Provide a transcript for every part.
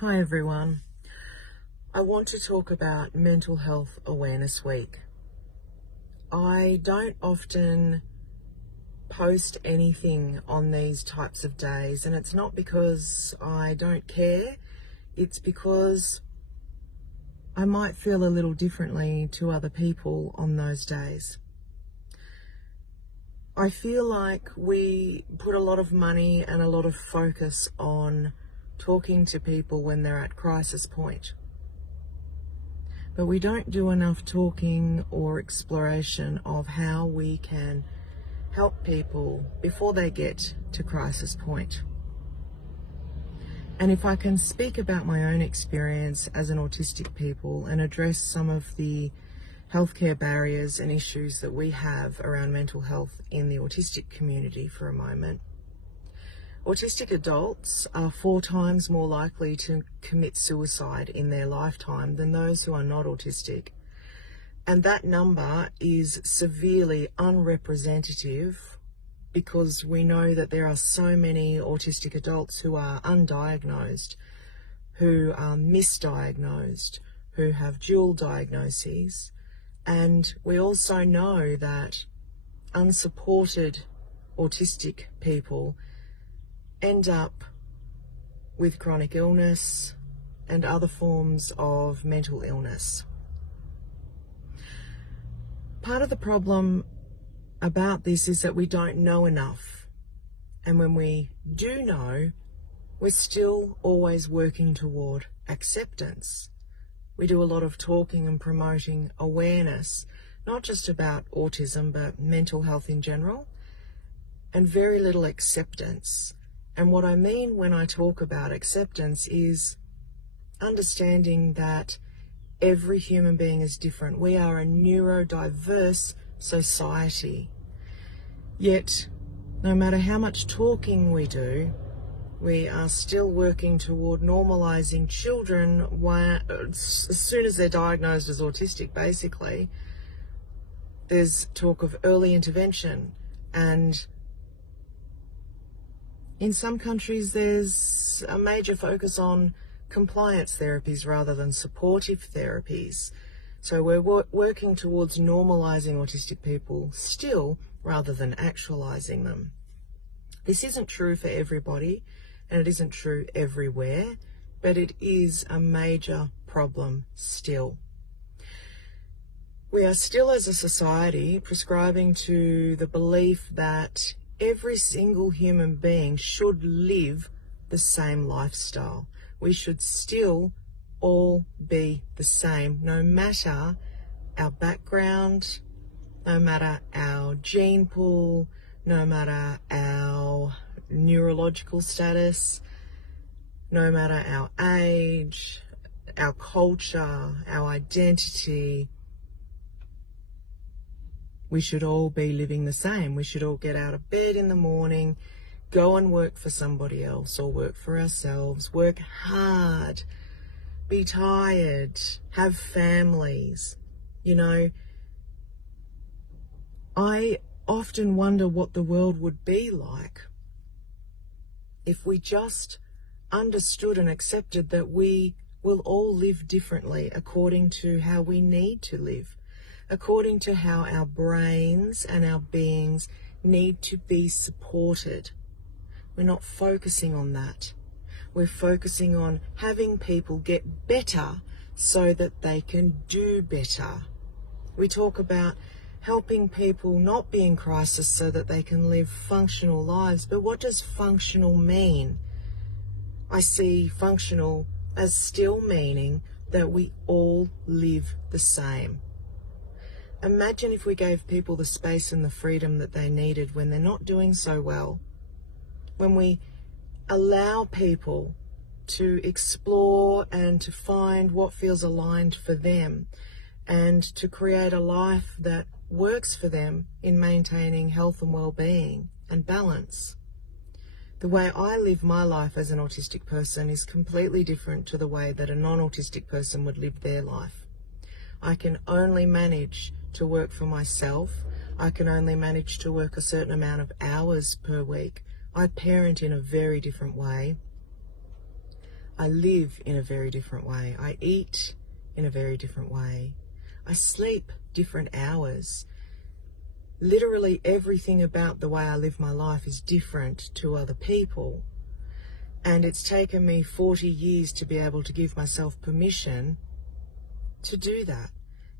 Hi everyone. I want to talk about Mental Health Awareness Week. I don't often post anything on these types of days, and it's not because I don't care, it's because I might feel a little differently to other people on those days. I feel like we put a lot of money and a lot of focus on talking to people when they're at crisis point. But we don't do enough talking or exploration of how we can help people before they get to crisis point. And if I can speak about my own experience as an autistic people and address some of the healthcare barriers and issues that we have around mental health in the autistic community for a moment. Autistic adults are 4 times more likely to commit suicide in their lifetime than those who are not autistic. And that number is severely unrepresentative because we know that there are so many autistic adults who are undiagnosed, who are misdiagnosed, who have dual diagnoses. And we also know that unsupported autistic people end up with chronic illness and other forms of mental illness. Part of the problem about this is that we don't know enough. And when we do know, we're still always working toward acceptance. We do a lot of talking and promoting awareness, not just about autism, but mental health in general, and very little acceptance. And what I mean when I talk about acceptance is understanding that every human being is different. We are a neurodiverse society. Yet, no matter how much talking we do, we are still working toward normalizing children as soon as they're diagnosed as autistic, basically. There's talk of early intervention, and in some countries there's a major focus on compliance therapies rather than supportive therapies. So we're working towards normalizing autistic people still rather than actualizing them. This isn't true for everybody, and it isn't true everywhere, but it is a major problem still. We are still, as a society, prescribing to the belief that every single human being should live the same lifestyle. We should still all be the same, no matter our background, no matter our gene pool, no matter our neurological status, no matter our age, our culture, our identity. We should all be living the same. We should all get out of bed in the morning, go and work for somebody else or work for ourselves, work hard, be tired, have families. You know, I often wonder what the world would be like if we just understood and accepted that we will all live differently according to how we need to live, according to how our brains and our beings need to be supported. We're not focusing on that. We're focusing on having people get better so that they can do better. We talk about helping people not be in crisis so that they can live functional lives. But what does functional mean? I see functional as still meaning that we all live the same. Imagine if we gave people the space and the freedom that they needed when they're not doing so well. When we allow people to explore and to find what feels aligned for them and to create a life that works for them in maintaining health and well-being and balance. The way I live my life as an autistic person is completely different to the way that a non-autistic person would live their life. I can only manage to work for myself. I can only manage to work a certain amount of hours per week. I parent in a very different way. I live in a very different way. I eat in a very different way. I sleep different hours. Literally everything about the way I live my life is different to other people. And it's taken me 40 years to be able to give myself permission to do that.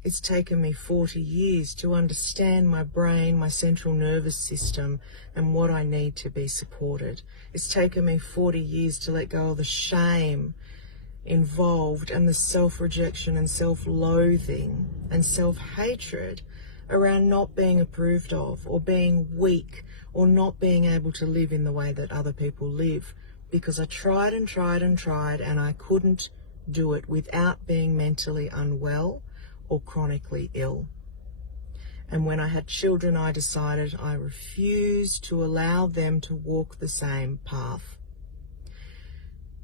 It's taken me 40 years to understand my brain, my central nervous system, and what I need to be supported. It's taken me 40 years to let go of the shame involved and the self-rejection and self-loathing and self-hatred around not being approved of, or being weak, or not being able to live in the way that other people live. Because I tried and tried and tried, and I couldn't do it without being mentally unwell or chronically ill. And when I had children, I decided I refused to allow them to walk the same path.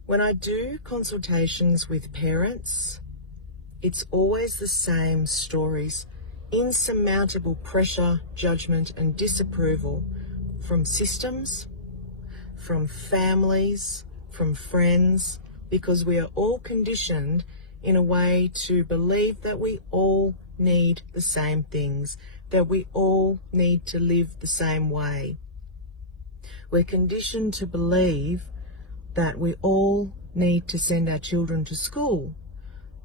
When I do consultations with parents, it's always the same stories. Insurmountable pressure, judgment, and disapproval from systems, from families, from friends, because we are all conditioned in a way to believe that we all need the same things, that we all need to live the same way. We're conditioned to believe that we all need to send our children to school,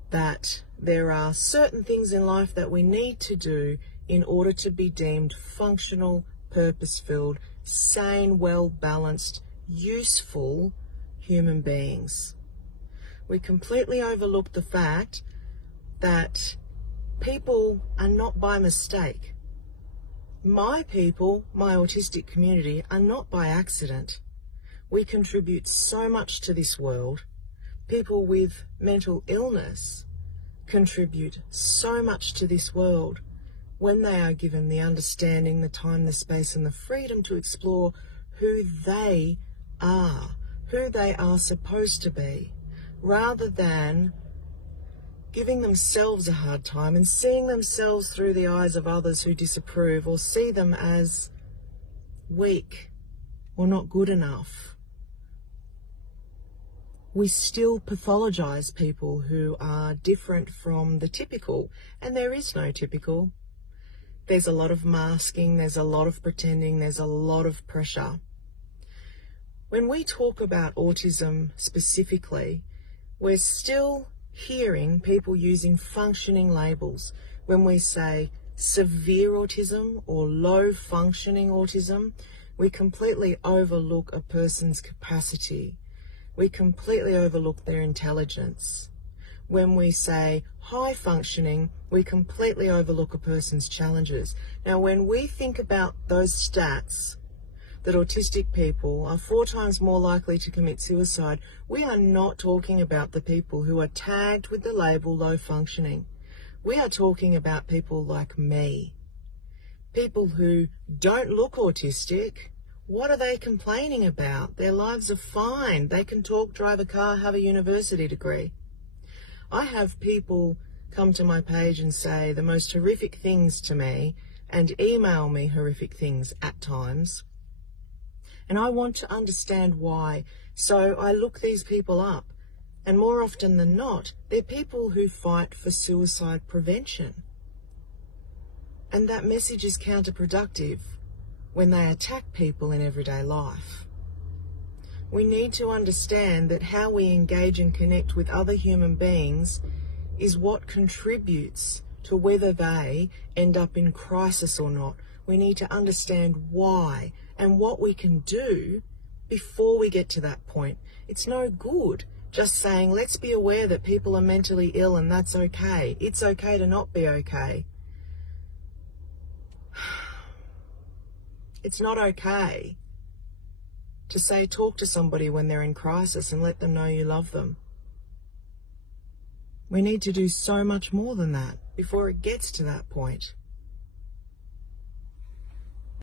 that there are certain things in life that we need to do in order to be deemed functional, purpose-filled, sane, well-balanced, useful human beings. We completely overlook the fact that people are not by mistake. My people, my autistic community, are not by accident. We contribute so much to this world. People with mental illness contribute so much to this world when they are given the understanding, the time, the space, and the freedom to explore who they are supposed to be, rather than giving themselves a hard time and seeing themselves through the eyes of others who disapprove or see them as weak or not good enough. We still pathologize people who are different from the typical, and there is no typical. There's a lot of masking, there's a lot of pretending, there's a lot of pressure. When we talk about autism specifically, we're still hearing people using functioning labels. When we say severe autism or low functioning autism, we completely overlook a person's capacity. We completely overlook their intelligence. When we say high functioning, we completely overlook a person's challenges. Now, when we think about those stats, that autistic people are 4 times more likely to commit suicide, we are not talking about the people who are tagged with the label low functioning. We are talking about people like me. People who don't look autistic. What are they complaining about? Their lives are fine. They can talk, drive a car, have a university degree. I have people come to my page and say the most horrific things to me and email me horrific things at times. And I want to understand why. So I look these people up, and more often than not, they're people who fight for suicide prevention. And that message is counterproductive when they attack people in everyday life. We need to understand that how we engage and connect with other human beings is what contributes to whether they end up in crisis or not. We need to understand why and what we can do before we get to that point. It's no good just saying, let's be aware that people are mentally ill and that's okay. It's okay to not be okay. It's not okay to say talk to somebody when they're in crisis and let them know you love them. We need to do so much more than that before it gets to that point.